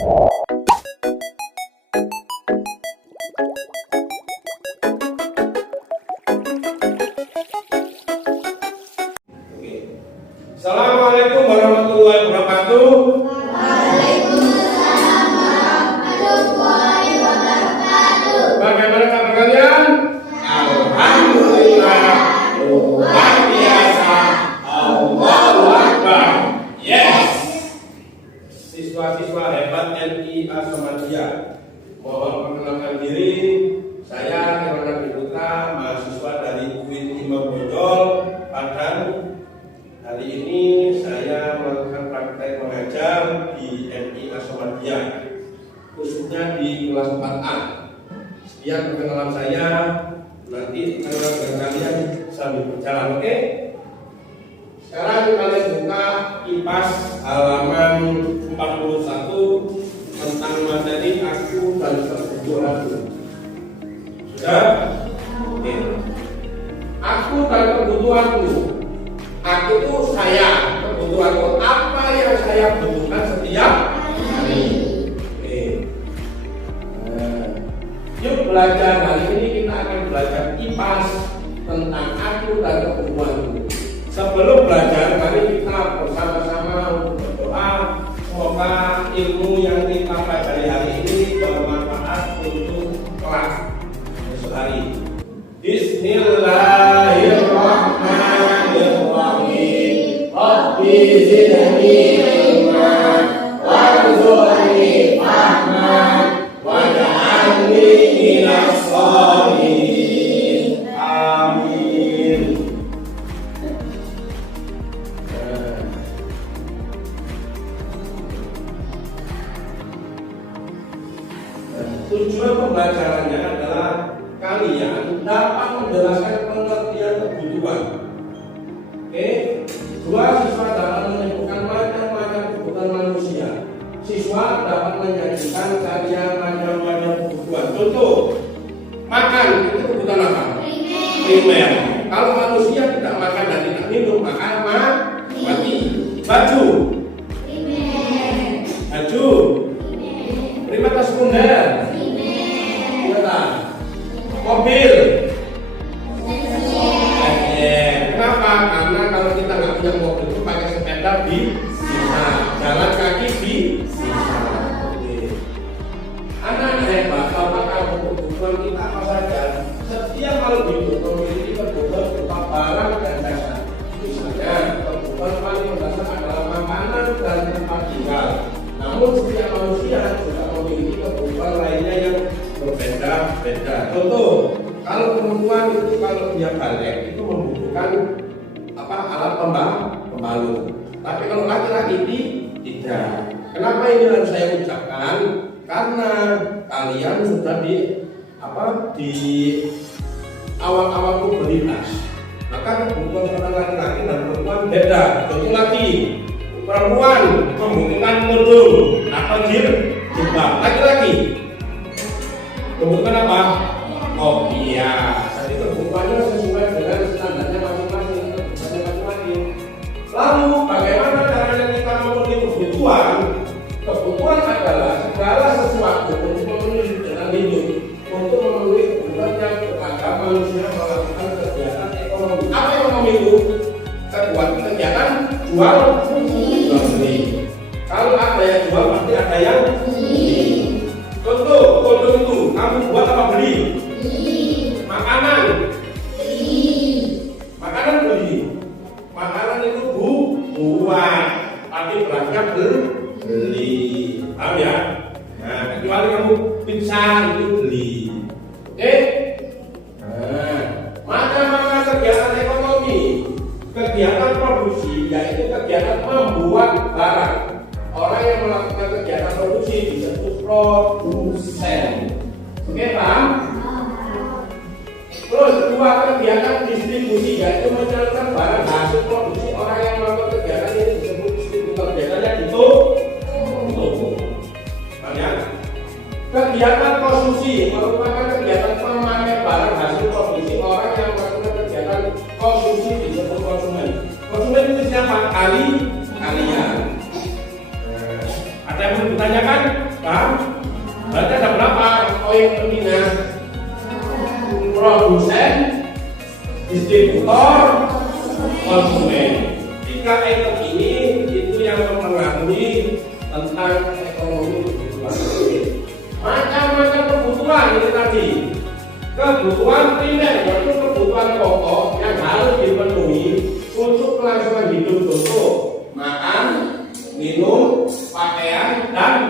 Assalamualaikum warahmatullahi wabarakatuh. Waalaikumsalam warahmatullahi wabarakatuh. Bagaimana kabar kalian? Alhamdulillah, luar biasa. Allahu Akbar. Yes. Siswa-siswa hebat MI Asmadia, mohon perkenalkan diri. Saya Irwan Putra, mahasiswa dari UIN Imam Bonjol, Padang. Hari ini saya melakukan praktek mengajar di MI Asmadia, khususnya di kelas 4A. Sekian perkenalan saya, nanti perkenalan dengan kalian sambil berjalan, oke? Sekarang kalian buka IPAS halaman 41 tentang materi aku dan kebutuhanku. Sudah? Oke. Aku dan kebutuhanku. Aku itu saya, kebutuhanku apa yang saya butuhkan setiap hari. Oke. Yuk belajar, hari ini kita akan belajar IPAS tentang aku dan kebutuhanku. Sebelum belajar, mari kita bersama-sama untuk berdoa. Semoga ilmu yang kita pelajari hari ini bermanfaat untuk kelas esok hari. Bismillahirrahmanirrahim. Rabbi zidni ilma warzuqni fahman waj'alni minas sholihin. Amin. Tujuan pembelajarannya adalah kalian dapat menjelaskan pengertian kebutuhan. Oke, dua siswa dapat menyebutkan macam-macam kebutuhan manusia. Siswa dapat menyajikan karya macam-macam kebutuhan. Contoh, makan itu kebutuhan apa? Primer. Kalau manusia tidak makan dan tidak minum, maka mati. Baju. Baju. Primer atau sekunder? Mobil. Kenapa? Karena kalau kita nggak punya mobil itu pakai sepeda bisa, jalan kaki bisa. Anak hebat, apakah kebutuhan kita apa saja? Setiap makhluk hidup memiliki kebutuhan berupa barang dan jasa. Misalnya, kebutuhan paling mendasar adalah makanan dan tempat tinggal. Namun setiap manusia juga memiliki kebutuhan lainnya yang berbeda-beda. Contoh, kalau perempuan itu kalau dia balik itu membutuhkan alat pembalut. Tapi kalau laki-laki tidak. Kenapa ini harus saya ucapkan? Karena kalian sudah di awal-awal pubertas. Maka kebutuhan antara laki-laki dan perempuan beda. Contoh lagi, perempuan membutuhkan kerudung atau jilbab. Laki-laki kebutuhan apa? Oh iya, jadi kebutuhannya sesuai dengan standarnya masing-masing. Lalu bagaimana caranya kita memenuhi kebutuhan? Kebutuhan adalah segala sesuatu untuk memenuhi dengan hidup, untuk memenuhi kebutuhan yang kepada manusia melakukan kegiatan ekonomi. Apa ekonomi itu? Kegiatan jual beli. Kalau ada yang jual pasti ada yang beli. Contoh, kodok itu kamu buat apa beli? Makanan. Makanan beli. Makanan itu buat, tapi beratnya beli. Paham ya? Nah, kecuali kamu pizza itu beli. Oke? Nah, macam-macam kegiatan ekonomi, kegiatan produksi, yaitu kegiatan membuat barang. Orang yang melakukan kegiatan produksi disebut produsen. Oke, paham? Terus kedua, kegiatan distribusi, yaitu menyalurkan barang hasil produksi. Orang yang melakukan kegiatan ini disebut distributor. Biasanya di toko. Kegiatan konsumsi merupakan kegiatan memakai barang hasil produksi. Orang yang melakukan kegiatan konsumsi disebut konsumen. Konsumen itu siapa? Kalian. Ada yang mau ditanyakan? Kan? Berarti ada berapa poin pentingnya? Produsen, distributor, konsumen. 3 item ini itu yang mempengaruhi tentang ekonomi kebutuhan. Macam-macam kebutuhan ini tadi. Kebutuhan primer yaitu kebutuhan pokok yang harus dipenuhi untuk kelangsungan hidup, contoh makan, minum, pakaian, dan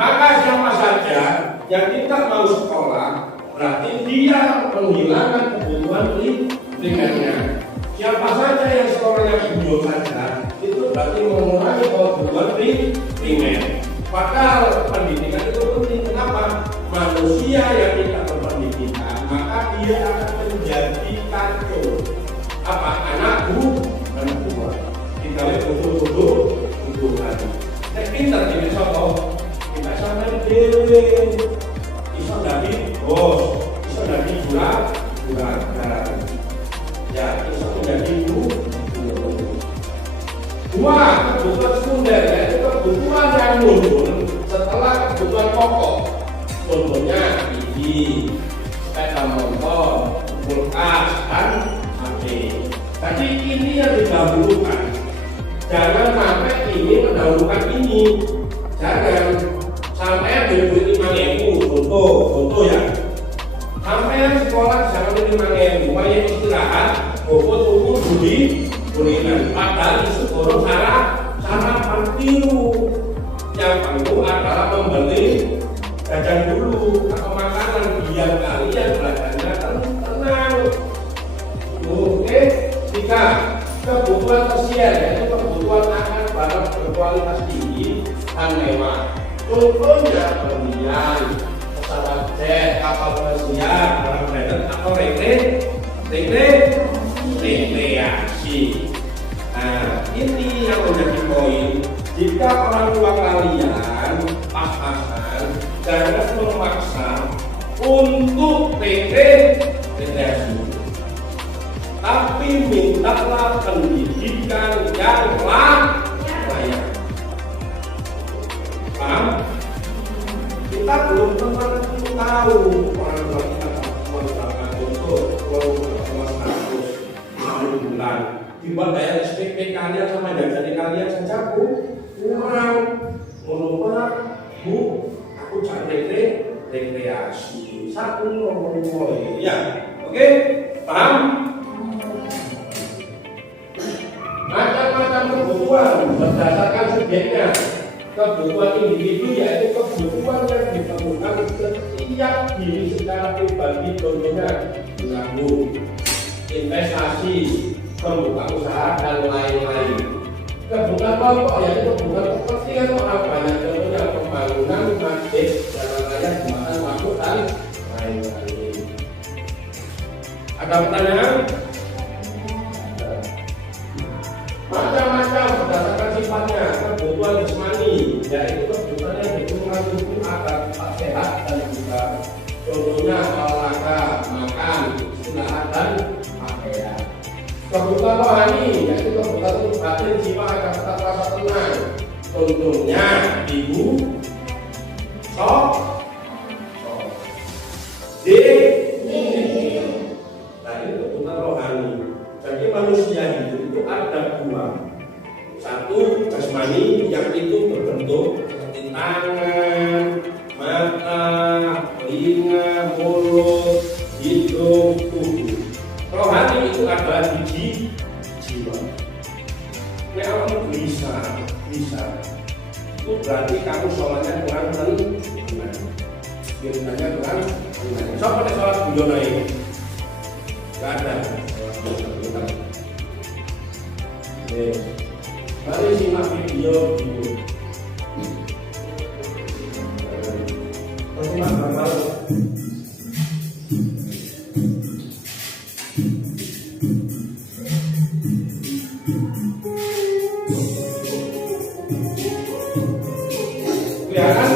maka siapa saja yang tidak mau sekolah berarti dia menghilangkan kebutuhan primernya. Siapa saja yang sekolahnya bujur saja itu berarti mengurangi kebutuhan primer. Padahal pendidikan itu penting. Kenapa? Manusia yang tidak berpendidikan maka dia akan menjadi kacau. Apa? Anak buah. Kita lihat butuh lagi. Saya pintar jadi contoh. Kita sampai dewe. Iso dari bos, iso dari juragan. Ya, iso menjadi dua kebutuhan sekunder, yaitu kebutuhan yang muncul setelah kebutuhan pokok. Contohnya TV, sepeda motor, kulkas, dan HP. Jadi ini yang didahulukan. Jangan sampai ini mendahulukan ini. Jangan sampai beli 5.000. Contoh ya. Sampai sekolah jangan beli 5.000. Supaya istirahat, bobot tubuh bulinan. Padahal itu borong sarapan tiru. Yang perlu adalah membeli jajan dulu atau makanan biar kalian belajarnya tenang. Oke, 3. Kebutuhan tersier yaitu kebutuhan akan barang berkualitas tinggi dan mewah. Contohnya berlian, pesawat jet, kapal pesiar, barang branded atau rekreasi. Nah, ini yang menjadi poin. Jika orang tua kalian pas-pasan, jangan memaksa untuk rekreasi, tapi mintalah pendidikan yang layak. Paham? Kita belum pernah tahu orang tua kita untuk bulan. Dibuat bayar SPP kalian sama jajan kalian saja kurang. Menurut Bu, aku cari rekreasi. Satu ngomong ya, oke? Paham? Macam-macam kebutuhan berdasarkan subjeknya. Kebutuhan individu yaitu kebutuhan yang ditemukan setiap diri secara pribadi, contohnya menabung, investasi, membuka usaha dan lain-lain. Kebutuhan pokok yaitu kebutuhan kepentingan orang banyak, contohnya pembangunan masjid, jalan raya, jembatan, waduk dan lain-lain. Ada pertanyaan? Macam-macam berdasarkan sifatnya. Kebutuhan jasmani yaitu kebutuhan yang ditemukan tubuh agar tetap sehat dan juga contohnya olahraga, makan, istirahat dan pakaian. Kebutuhan rohani yaitu kebutuhan batin jiwa agar tetap rasa tenang. Contohnya ibu, nah ini kebutuhan rohani. Jadi manusia itu ada 2. Satu jasmani yang itu berbentuk seperti tangan, mata, telinga, mulut, hidung, tubuh. Rohani itu adalah jiwa. Kalau bisa. Itu berarti kamu sholatnya kurang benar. Biasanya kurang benar. Siapa pada sholat bujono ini? Gak ada. Mari simak video ini. Simak gambar. Kelihatan?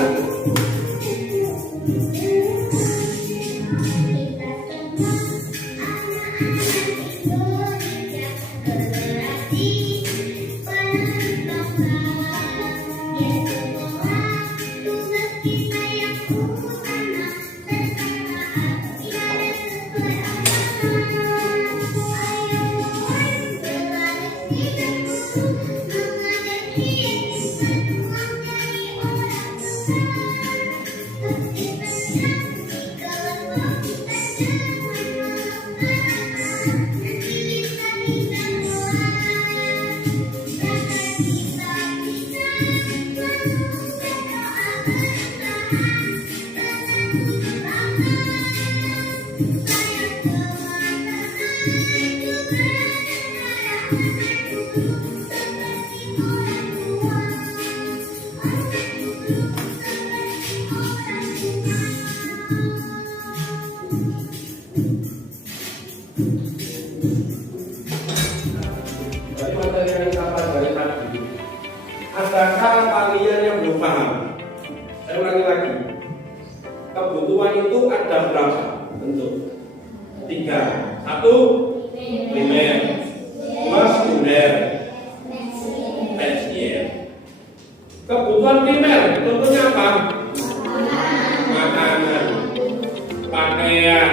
kebutuhan itu ada berapa bentuk? 3. 1 primer, 2 sekunder, tersier. Kebutuhan primer contohnya apa? Makanan, pakaian,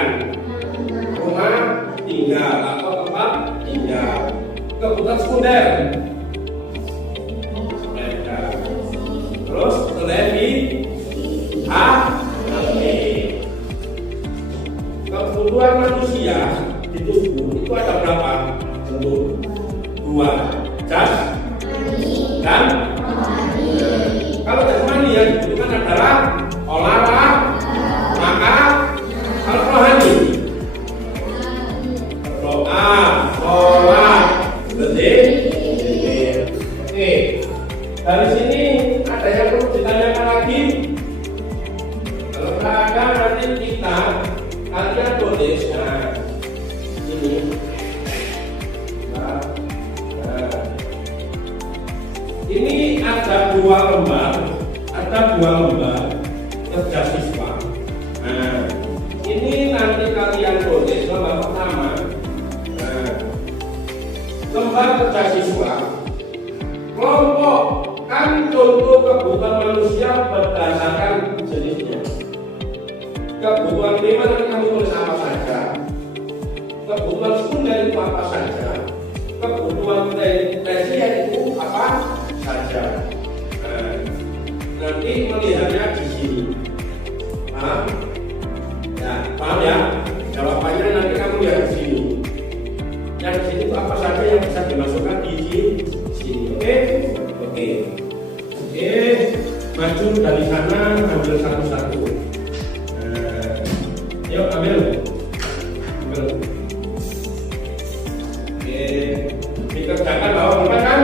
rumah tinggal atau tempat tinggal. Kebutuhan sekunder, sepeda. Terus kebutuhan manusia di tubuh itu ada berapa? Tentu 2, jas dan kalau jasmani yang dibutuhkan adalah olahraga, makan, kalau rohani berdoa, sholat, zikir. Oke, dari sini ada yang perlu ditanyakan lagi. Kalau ada nanti kalian boleh ini. Ini ada 2 lembar, kerja siswa. Nah, ini nanti kalian boleh lembar pertama. Lembar kerja siswa. Kelompokkan contoh kebutuhan manusia berdasarkan jenisnya. Kebutuhan primer kamu tulis apa saja. Kebutuhan sekunder itu apa saja. Kebutuhan tersier itu apa saja. Nanti melihatnya di sini. Paham? Ya, paham ya? Jawabannya nanti kamu lihat di sini. Yang di sini itu apa saja yang bisa dimasukkan di sini. Oke? Oke. Maju dari sana, ambil satu-satu. Yuk ambil. Oke, dikerjakan bahwa bukan kan?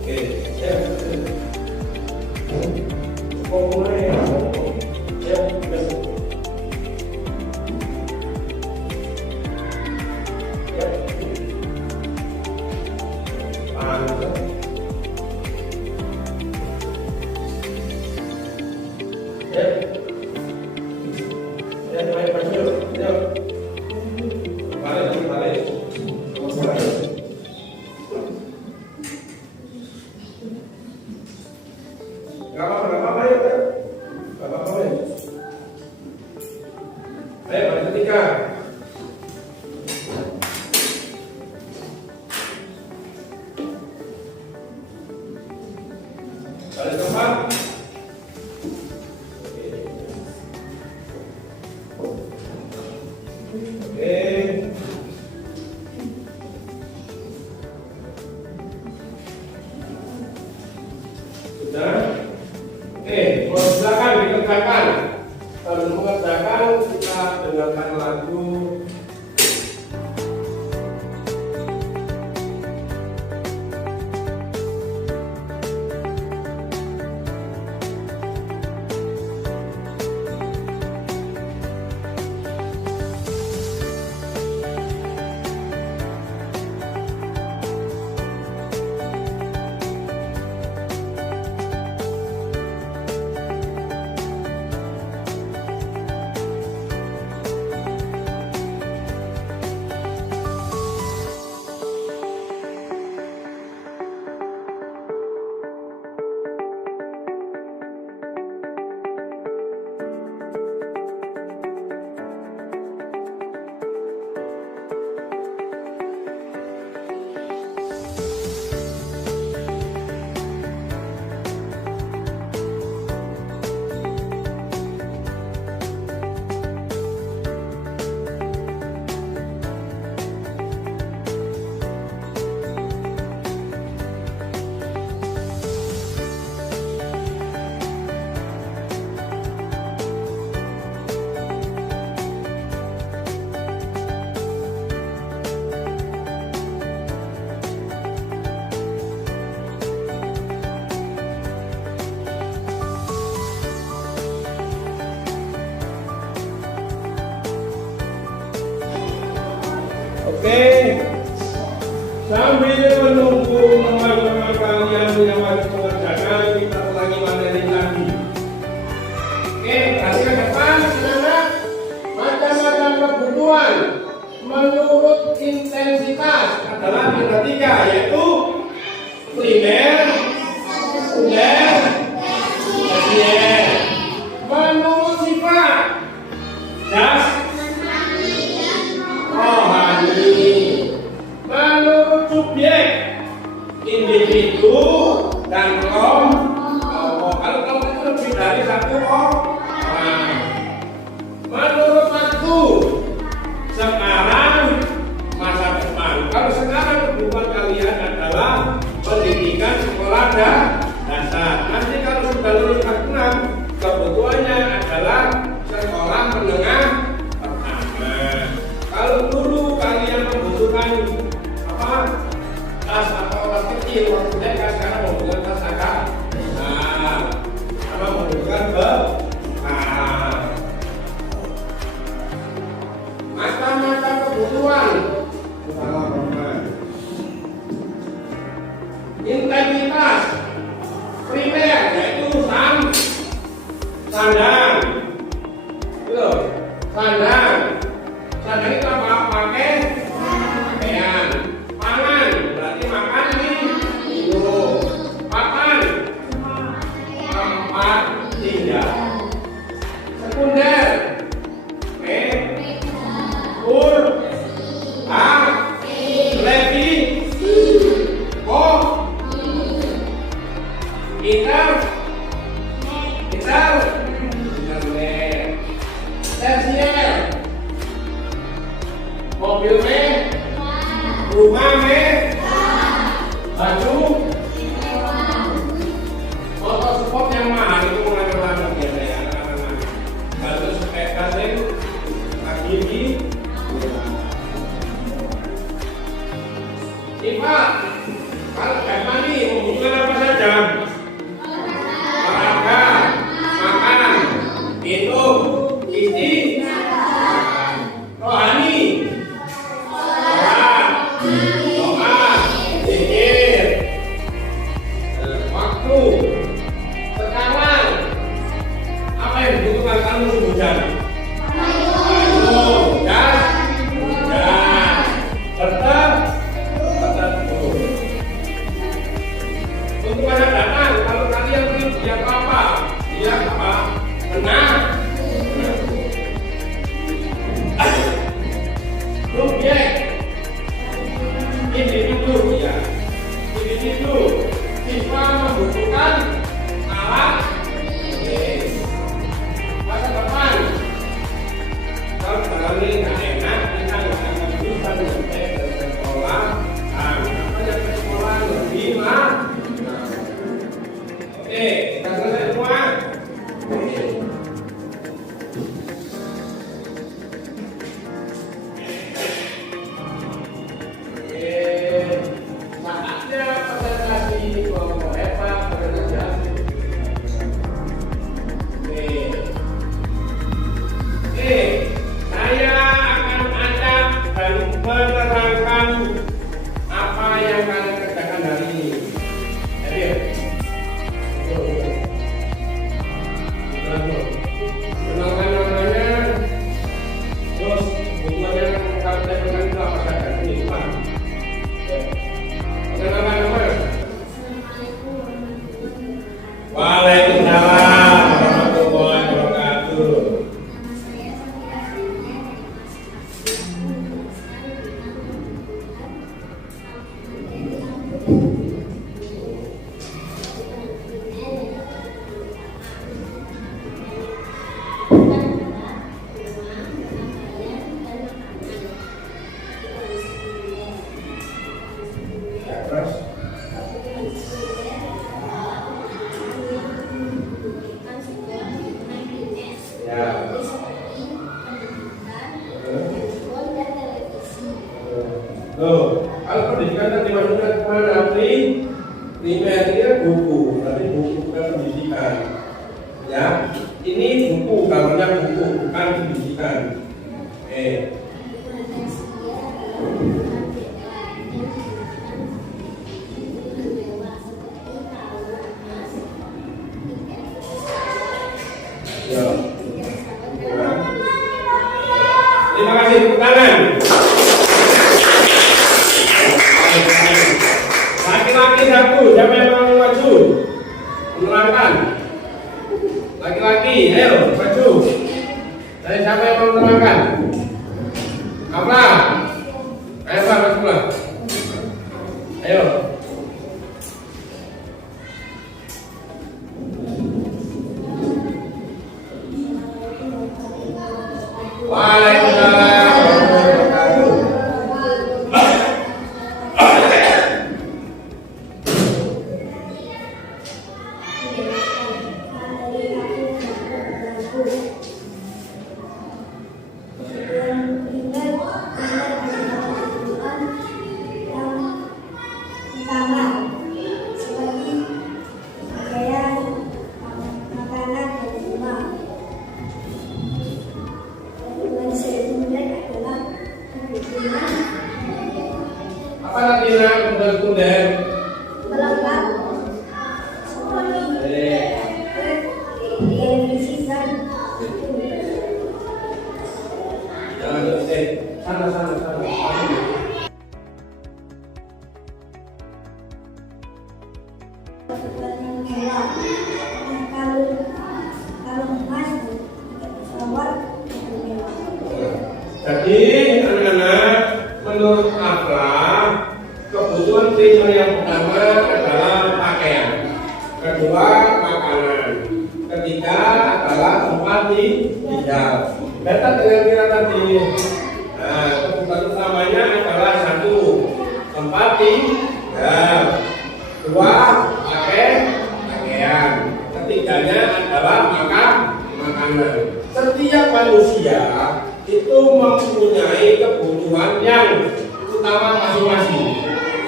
Oke. Ya. Mulai. Ya. Balik tempat. Oke. Sudah. Oke, silakan dikerjakan. Kalau mengerjakan kita dengarkan lagu. Oke, sambil menunggu teman-teman kalian yang wajib mengerjakan, kita yaitu primer, sekunder, tersier. Menurut sifat jas rohani. Menurut subjek individu dan kelompok. Kalau kelompok itu lebih dari satu orang. Menurut waktu sekarang, masa depan. Kalau sekarang hubungan kalian adalah pendidikan sekolah dasar. Nanti kalau sudah lulus kelas 6, kebutuhannya adalah sekolah menengah pertama. Kalau dulu kalian membutuhkan tas atau tas kecil, waktu TK, sekarang membutuhkan tas akar. Sama membutuhkan macam-macam kebutuhan. Integritas primer yaitu sandang. Sandang itu apa? Pakaian. Pangan berarti makan, minum. Papan tempat tinggal. Sekunder tersier, mobil rumah baju, motor sport yang mahal itu mulai biasa ya anak-anak. Baju sepeda gigi. Sifat kalau mandi membutuhkan apa saja? Olahraga, makan, minum, istri, rohani, doa, zikir, waktu. Sekarang apa yang dibutuhkan kamu hujan? Untuk masa datang, kalau kalian belum siap apa? Siap apa? Tenang. Subjek individu ya. Individu siswa membutuhkan alat. Masa depan kalau barangnya nggak enak, kita nggak akan bisa sampai ke sekolah. Makanya ke sekolah lebih mah. Oke, kita selesai semua. Saatnya presentasi kelompok hebat presentasi. Saya akan ajak dan menerangkan apa yang kalian kerjakan hari ini. Kenalkan namanya, terus hubungannya kalau saya kenal itu apa saja. Ini Pak. Kenalkan nama. Waalaikumsalam warahmatullahi wabarakatuh. Kalau pendidikan tadi dimasukkan kemana? Primernya buku, berarti buku bukan pendidikan. Ya, ini buku, gambarnya buku, bukan pendidikan. Terima kasih, tepuk tangan. Laki-laki satu, siapa yang mau maju? Menerangkan. Laki-laki, ayo maju. Dari siapa yang mau menerangkan? Apa? Ayo Pak, maju lah. Ayo. Waalaikumsalam warahmatullahi Apa artinya kunden-kunden? Jangan terusik. Sana. Jadi anak-anak, menurut Afra, kebutuhan primer yang pertama adalah pakaian, kedua makanan, ketiga adalah tempat tinggal. Beta dengan kira tadi, kebutuhan utamanya adalah satu tempat tinggal, dua pakaian, ketiganya adalah makanan. Setiap manusia itu mempunyai kebutuhan yang utama masing-masing.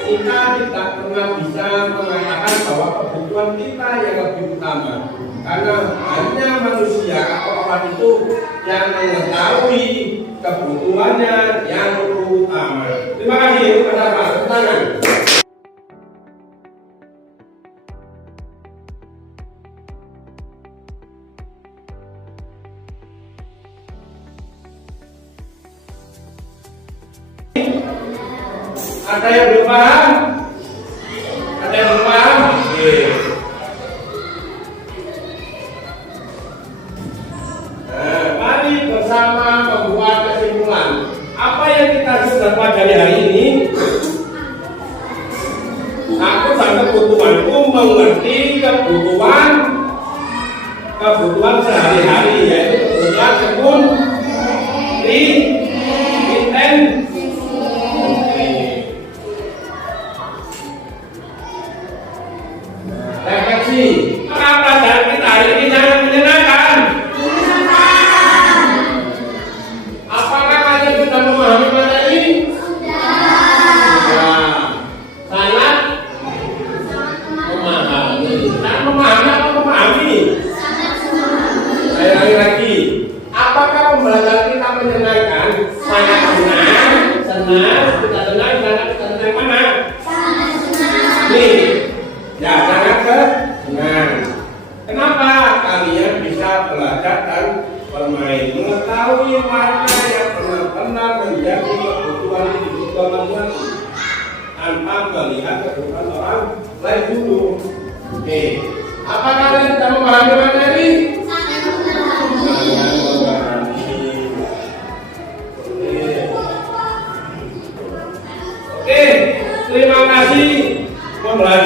Kita tidak pernah bisa mengatakan bahwa kebutuhan kita yang lebih utama, karena hanya manusia atau orang itu yang mengetahui kebutuhannya yang utama. Terima kasih kepada Pak. Tepuk tangan. Ada yang belum paham? Ada yang belum paham? Oke. Nah, mari bersama membuat kesimpulan. Apa yang kita sudah pelajari hari ini? Aku dan kebutuhanku mengerti kebutuhan sehari-hari, yaitu kebutuhan refleksi. Maka pelajaran kita hari ini jangan menyenangkan. Apakah kalian sudah memahami materi? Sudah. Sangat memahami. Sangat memahami atau memahami? Saya ulangi lagi. Apakah pembelajaran kita menyenangkan? Sangat senang. Kita senang, mana? Nih. Ya, sangat senang. Kenapa? Kalian bisa belajar dan bermain, mengetahui mana yang benar-benar menjadi kebutuhan individual masing-masing tanpa melihat kebutuhan orang lain dulu. Oke, apa kalian sudah memahami materi? Sangat memahami. Oke, terima kasih. Membelajar